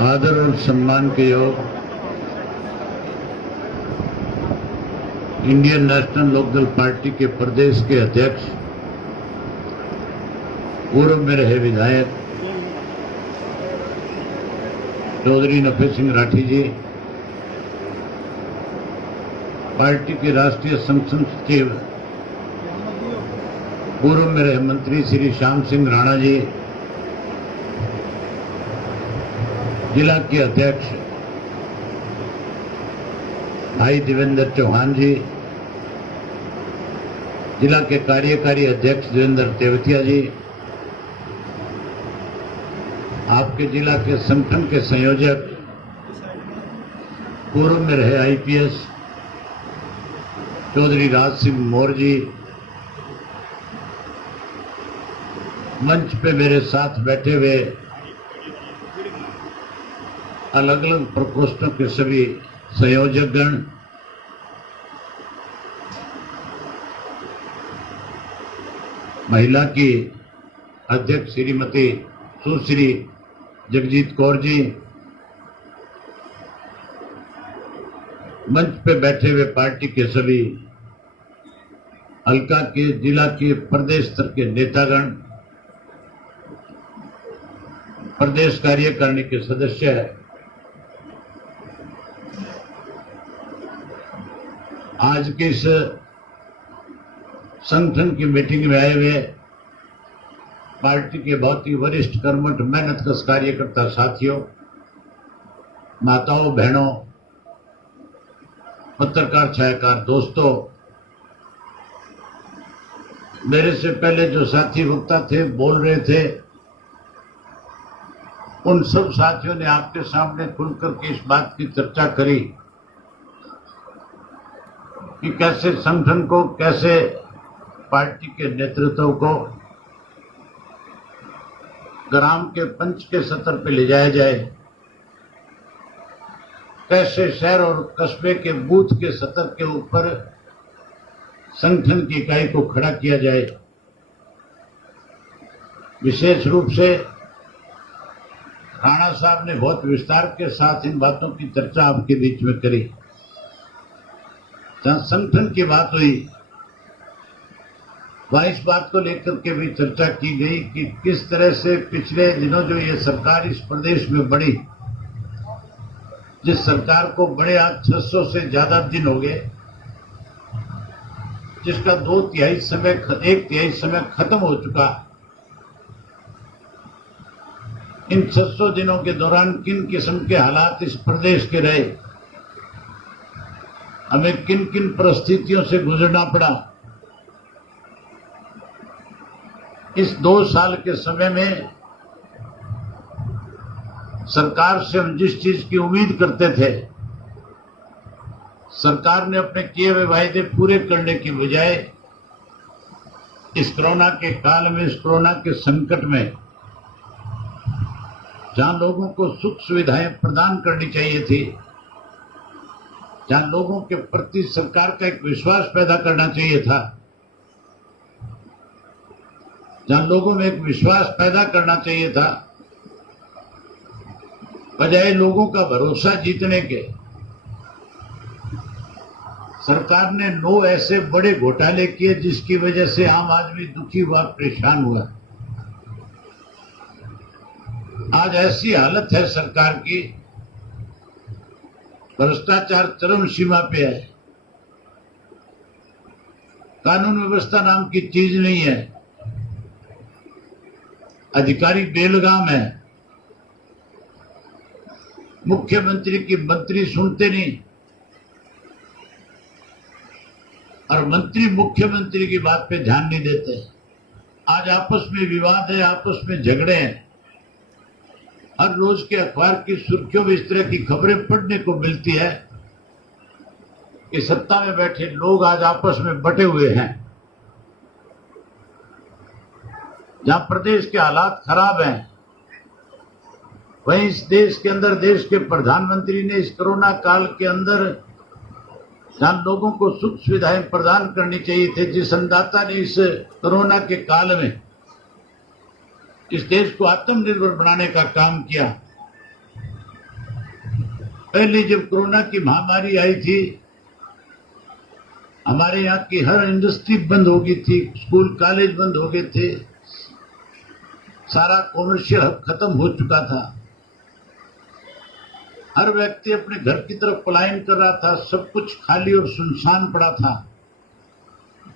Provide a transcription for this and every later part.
आदर और सम्मान के योग इंडियन नेशनल लोकदल पार्टी के प्रदेश के अध्यक्ष, पूर्व में रहे विधायक चौधरी नफे सिंह राठी जी, पार्टी के राष्ट्रीय संगठन सचिव पूर्व में रहे मंत्री श्री श्याम सिंह राणा जी, जिला के अध्यक्ष भाई देवेंद्र चौहान जी, जिला के कार्यकारी अध्यक्ष देवेंद्र तेवतिया जी, आपके जिला के संगठन के संयोजक पूर्व में रहे आईपीएस चौधरी राज सिंह मोर जी, मंच पे मेरे साथ बैठे हुए अलग अलग प्रकोष्ठों के सभी संयोजकगण, महिला की अध्यक्ष श्रीमती सुश्री जगजीत कौर जी, मंच पे बैठे हुए पार्टी के सभी हल्का के, जिला के, प्रदेश स्तर के नेतागण, प्रदेश कार्यकारिणी के सदस्य, आज के इस संगठन की मीटिंग में आए हुए पार्टी के बहुत ही वरिष्ठ कर्मठ मेहनतकश कार्यकर्ता साथियों, माताओं, बहनों, पत्रकार छायाकार दोस्तों, मेरे से पहले जो साथी वक्ता थे, बोल रहे थे, उन सब साथियों ने आपके सामने खुलकर के इस बात की चर्चा करी कि कैसे संगठन को, कैसे पार्टी के नेतृत्व को ग्राम के पंच के स्तर पर ले जाया जाए, कैसे शहर और कस्बे के बूथ के स्तर के ऊपर संगठन की इकाई को खड़ा किया जाए। विशेष रूप से राणा साहब ने बहुत विस्तार के साथ इन बातों की चर्चा आपके बीच में करी। जहां संगठन की बात हुई, वहां इस बात को लेकर के भी चर्चा की गई कि किस तरह से पिछले दिनों जो ये सरकार इस प्रदेश में बढ़ी, जिस सरकार को बड़े आज 600 से ज्यादा दिन हो गए, जिसका 1/3 समय खत्म हो चुका, इन 600 दिनों के दौरान किन किस्म के हालात इस प्रदेश के रहे, हमें किन किन परिस्थितियों से गुजरना पड़ा। इस 2 साल के समय में सरकार से हम जिस चीज की उम्मीद करते थे, सरकार ने अपने किए हुए वायदे पूरे करने की बजाय इस कोरोना के काल में, इस कोरोना के संकट में, जहां लोगों को सुख सुविधाएं प्रदान करनी चाहिए थी, जहां लोगों के प्रति सरकार का एक विश्वास पैदा करना चाहिए था, जहां लोगों में एक विश्वास पैदा करना चाहिए था, बजाय लोगों का भरोसा जीतने के, सरकार ने 9 ऐसे बड़े घोटाले किए जिसकी वजह से आम आदमी दुखी हुआ, परेशान हुआ। आज ऐसी हालत है सरकार की, भ्रष्टाचार चरम सीमा पे है, कानून व्यवस्था नाम की चीज नहीं है, अधिकारी बेलगाम है, मुख्यमंत्री की मंत्री सुनते नहीं और मंत्री मुख्यमंत्री की बात पे ध्यान नहीं देते। आज आपस में विवाद है, आपस में झगड़े हैं। हर रोज के अखबार की सुर्खियों में इस तरह की खबरें पढ़ने को मिलती है कि सत्ता में बैठे लोग आज आपस में बटे हुए हैं। जहां प्रदेश के हालात खराब हैं, वहीं इस देश के अंदर देश के प्रधानमंत्री ने इस कोरोना काल के अंदर जहां लोगों को सुख सुविधाएं प्रदान करनी चाहिए थे, जिस अन्नदाता ने इस कोरोना के काल में इस देश को आत्मनिर्भर बनाने का काम किया। पहले जब कोरोना की महामारी आई थी, हमारे यहाँ की हर इंडस्ट्री बंद हो गई थी, स्कूल कॉलेज बंद हो गए थे, सारा कॉमर्शियल हब खत्म हो चुका था। हर व्यक्ति अपने घर की तरफ पलायन कर रहा था, सब कुछ खाली और सुनसान पड़ा था।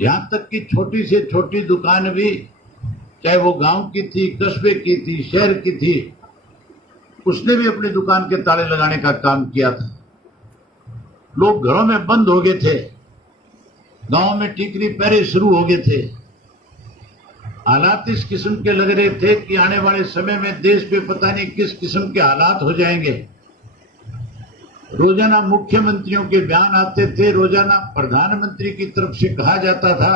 यहां तक कि छोटी से छोटी दुकान भी, चाहे वो गांव की थी, कस्बे की थी, शहर की थी, उसने भी अपनी दुकान के ताले लगाने का काम किया था। लोग घरों में बंद हो गए थे, गांव में टिकरी पहरे शुरू हो गए थे। हालात इस किस्म के लग रहे थे कि आने वाले समय में देश पे पता नहीं किस किस्म के हालात हो जाएंगे। रोजाना मुख्यमंत्रियों के बयान आते थे, रोजाना प्रधानमंत्री की तरफ से कहा जाता था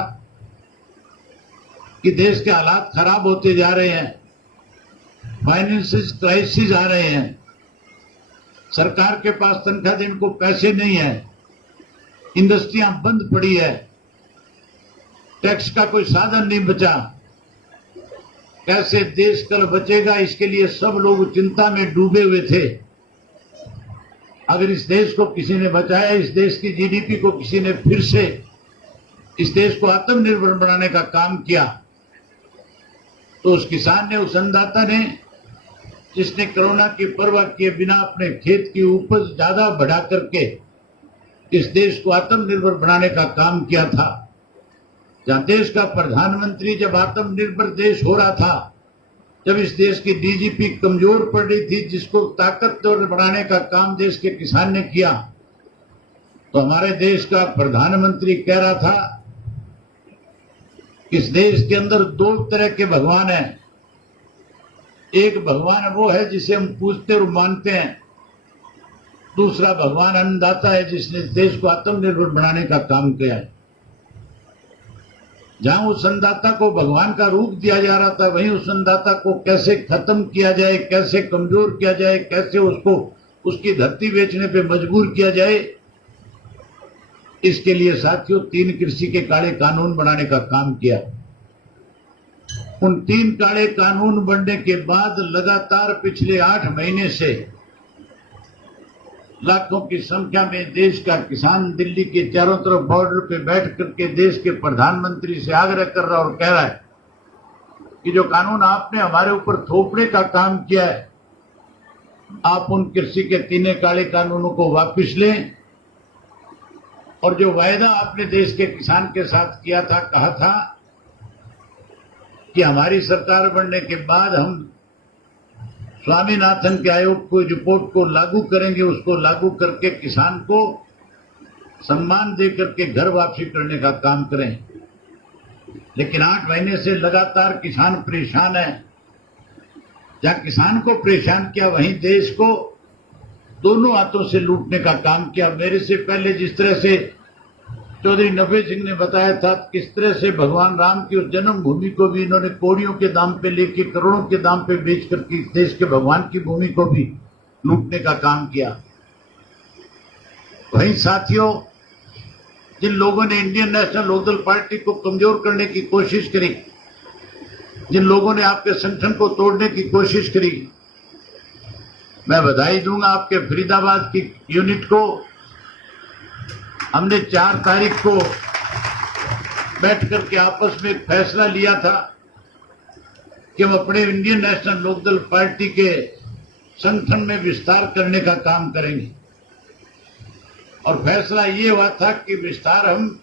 कि देश के हालात खराब होते जा रहे हैं, फाइनेंशियल क्राइसिस आ रहे हैं, सरकार के पास तनख्वाह देने को पैसे नहीं है, इंडस्ट्रियां बंद पड़ी है, टैक्स का कोई साधन नहीं बचा, कैसे देश कल बचेगा, इसके लिए सब लोग चिंता में डूबे हुए थे। अगर इस देश को किसी ने बचाया, इस देश की जीडीपी को किसी ने फिर से इस देश को आत्मनिर्भर बनाने का काम किया, तो उस किसान ने, उस अन्नदाता ने, जिसने कोरोना की परवाह किए बिना अपने खेत की उपज ज्यादा बढ़ा करके इस देश को आत्मनिर्भर बनाने का काम किया था। जहां देश का प्रधानमंत्री जब आत्मनिर्भर देश हो रहा था, जब इस देश की डीजीपी कमजोर पड़ रही थी, जिसको ताकतवर बनाने का काम देश के किसान ने किया, तो हमारे देश का प्रधानमंत्री कह रहा था इस देश के अंदर दो तरह के भगवान हैं। एक भगवान वो है जिसे हम पूजते और मानते हैं, दूसरा भगवान अन्नदाता है जिसने देश को आत्मनिर्भर बनाने का काम किया है। जहां उस अन्नदाता को भगवान का रूप दिया जा रहा था, वहीं उस अन्नदाता को कैसे खत्म किया जाए, कैसे कमजोर किया जाए, कैसे उसको उसकी धरती बेचने पे मजबूर किया जाए, इसके लिए साथियों 3 कृषि के काले कानून बनाने का काम किया। उन 3 काले कानून बनने के बाद लगातार पिछले 8 महीने से लाखों की संख्या में देश का किसान दिल्ली के चारों तरफ बॉर्डर पे बैठ करके देश के प्रधानमंत्री से आग्रह कर रहा और कह रहा है कि जो कानून आपने हमारे ऊपर थोपने का काम किया है, आप उन कृषि के 3 काले कानूनों को वापस लें, और जो वायदा आपने देश के किसान के साथ किया था, कहा था कि हमारी सरकार बनने के बाद हम स्वामीनाथन के आयोग को रिपोर्ट को लागू करेंगे, उसको लागू करके किसान को सम्मान दे करके घर वापसी करने का काम करें। लेकिन 8 महीने से लगातार किसान परेशान है। जहां किसान को परेशान किया, वहीं देश को दोनों हाथों से लूटने का काम किया। मेरे से पहले जिस तरह से चौधरी नफे सिंह ने बताया था, किस तरह से भगवान राम की उस जन्मभूमि को भी इन्होंने कौड़ियों के दाम पे लेके, करोड़ों के दाम पे बेच करके देश के भगवान की भूमि को भी लूटने का काम किया। वहीं साथियों, जिन लोगों ने इंडियन नेशनल लोकदल पार्टी को कमजोर करने की कोशिश करी, जिन लोगों ने आपके संगठन को तोड़ने की कोशिश करी, मैं बधाई दूंगा आपके फरीदाबाद की यूनिट को। हमने 4 तारीख को बैठ करके आपस में एक फैसला लिया था कि हम अपने इंडियन नेशनल लोकदल पार्टी के संगठन में विस्तार करने का काम करेंगे। और फैसला ये हुआ था कि विस्तार हम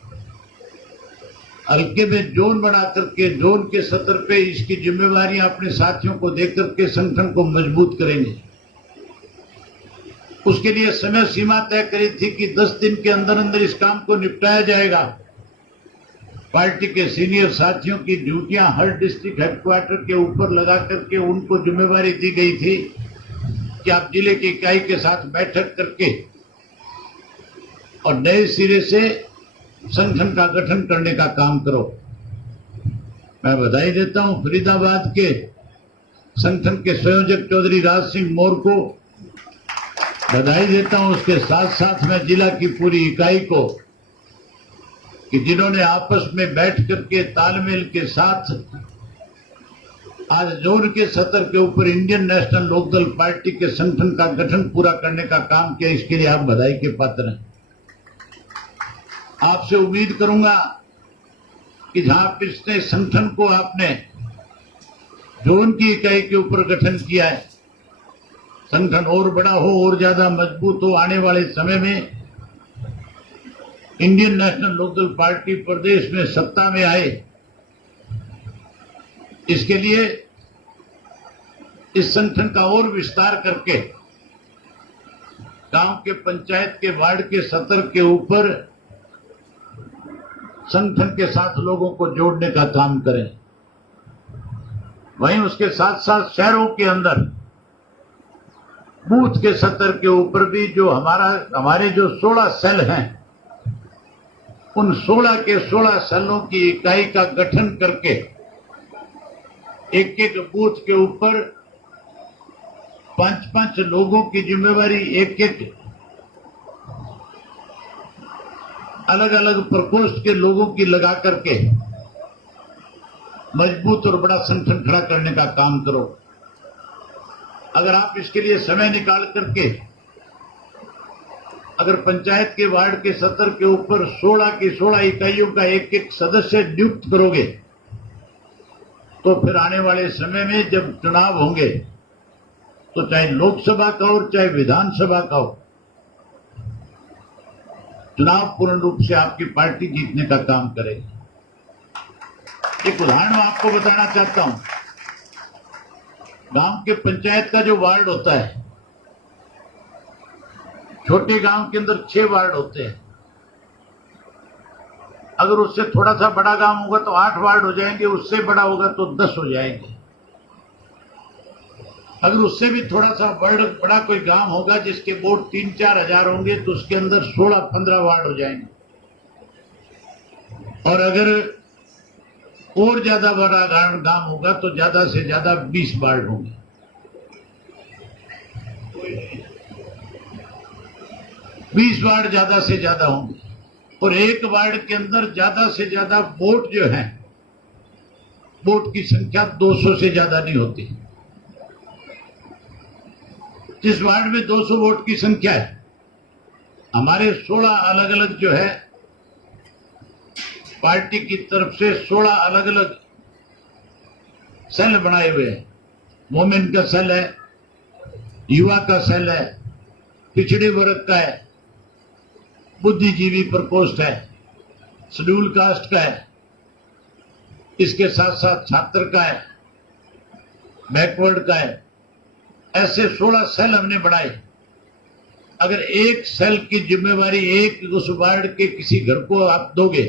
हल्के में जोन बना करके, जोन के सतर पे इसकी जिम्मेवारियां अपने साथियों को देकर के संगठन को मजबूत करेंगे। उसके लिए समय सीमा तय करी थी कि 10 दिन के अंदर अंदर इस काम को निपटाया जाएगा। पार्टी के सीनियर साथियों की ड्यूटियां हर डिस्ट्रिक्ट हेडक्वार्टर के ऊपर लगा करके उनको जिम्मेवारी दी गई थी कि आप जिले की इकाई के साथ बैठक करके और नए सिरे से संगठन का गठन करने का काम करो। मैं बधाई देता हूं फरीदाबाद के संगठन के संयोजक चौधरी राज सिंह मोर को, बधाई देता हूं। उसके साथ साथ मैं जिला की पूरी इकाई को कि जिन्होंने आपस में बैठ करके तालमेल के साथ आज जोन के सतर के ऊपर इंडियन नेशनल लोकदल पार्टी के संगठन का गठन पूरा करने का काम किया, इसके लिए आप बधाई के पात्र हैं। आपसे उम्मीद करूंगा कि जहां पिछले संगठन को आपने जोन की इकाई के ऊपर गठन किया है, संगठन और बड़ा हो और ज्यादा मजबूत हो, आने वाले समय में इंडियन नेशनल लोकदल पार्टी प्रदेश में सत्ता में आए, इसके लिए इस संगठन का और विस्तार करके गांव के पंचायत के वार्ड के सतर के ऊपर संगठन के साथ लोगों को जोड़ने का काम करें। वहीं उसके साथ साथ शहरों के अंदर बूथ के सतर के ऊपर भी जो हमारे जो 16 सेल हैं, उन 16 के 16 सेलों की इकाई का गठन करके एक एक बूथ के ऊपर 5-5 लोगों की जिम्मेवारी, एक एक अलग अलग प्रकोष्ठ के लोगों की लगा करके मजबूत और बड़ा संगठन खड़ा करने का काम करो। अगर आप इसके लिए समय निकाल करके अगर पंचायत के वार्ड के सतर के ऊपर 16 की 16 इकाइयों का एक एक सदस्य नियुक्त करोगे, तो फिर आने वाले समय में जब चुनाव होंगे, तो चाहे लोकसभा का हो चाहे विधानसभा का हो, चुनाव पूर्ण रूप से आपकी पार्टी जीतने का काम करेगी। एक उदाहरण मैं आपको बताना चाहता हूं। गांव के पंचायत का जो वार्ड होता है, छोटे गांव के अंदर 6 वार्ड होते हैं। अगर उससे थोड़ा सा बड़ा गांव होगा तो 8 वार्ड हो जाएंगे, उससे बड़ा होगा तो 10 हो जाएंगे। अगर उससे भी थोड़ा सा बड़ा कोई गांव होगा जिसके वोट 3-4 हजार होंगे, तो उसके अंदर 16-15 वार्ड हो जाएंगे। और अगर और ज्यादा बड़ा गांव होगा तो ज्यादा से ज्यादा 20 वार्ड होंगे। 20 वार्ड ज्यादा से ज्यादा होंगे और एक वार्ड के अंदर ज्यादा से ज्यादा वोट जो है, वोट की संख्या 200 से ज्यादा नहीं होती। जिस वार्ड में 200 वोट की संख्या है, हमारे 16 अलग अलग जो है पार्टी की तरफ से 16 अलग अलग सेल बनाए हुए हैं। वोमेन का सेल है, युवा का सेल है, पिछड़े वर्ग का है, बुद्धिजीवी प्रकोष्ठ है, शेड्यूल कास्ट का है, इसके साथ साथ छात्र का है, बैकवर्ड का है। ऐसे 16 सेल हमने बनाए। अगर एक सेल की जिम्मेवारी एक उस वार्ड के किसी घर को आप दोगे,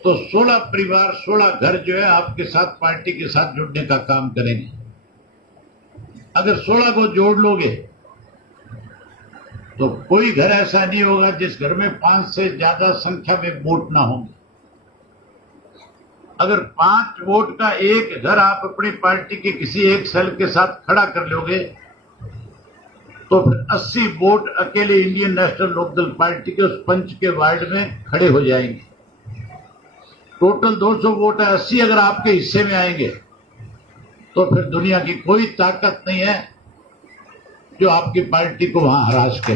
तो 16 परिवार 16 घर जो है आपके साथ पार्टी के साथ जुड़ने का काम करेंगे। अगर 16 को जोड़ लोगे तो कोई घर ऐसा नहीं होगा जिस घर में 5 से ज्यादा संख्या में वोट ना होंगे। अगर 5 वोट का एक घर आप अपनी पार्टी के किसी एक सेल के साथ खड़ा कर लोगे, तो फिर 80 वोट अकेले इंडियन नेशनल लोकदल पार्टी के उस पंच के वार्ड में खड़े हो जाएंगे। टोटल 200 वोट है, 80 अगर आपके हिस्से में आएंगे, तो फिर दुनिया की कोई ताकत नहीं है जो आपकी पार्टी को वहां हरा सके।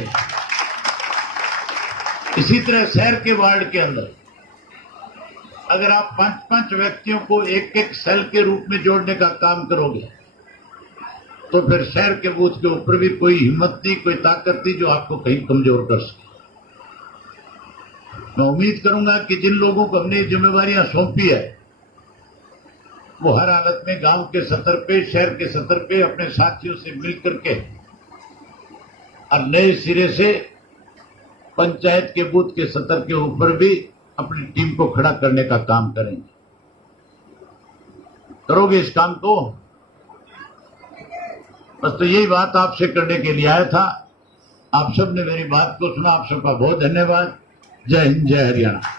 इसी तरह शहर के वार्ड के अंदर अगर आप 5-5 व्यक्तियों को एक एक सेल के रूप में जोड़ने का काम करोगे, तो फिर शहर के बूथ के ऊपर भी कोई हिम्मत नहीं, कोई ताकत नहीं जो आपको कहीं कमजोर कर सके। मैं उम्मीद करूंगा कि जिन लोगों को हमने जिम्मेवारियां सौंपी है, वो हर हालत में गांव के सतर पे, शहर के सतर पे अपने साथियों से मिलकर के और नए सिरे से पंचायत के बूथ के सतर के ऊपर भी अपनी टीम को खड़ा करने का काम करेंगे। करोगे इस काम को? बस तो यही बात आपसे करने के लिए आया था। आप सबने मेरी बात को सुना, आप सबका बहुत धन्यवाद। जय हिंद, जय हरियाणा।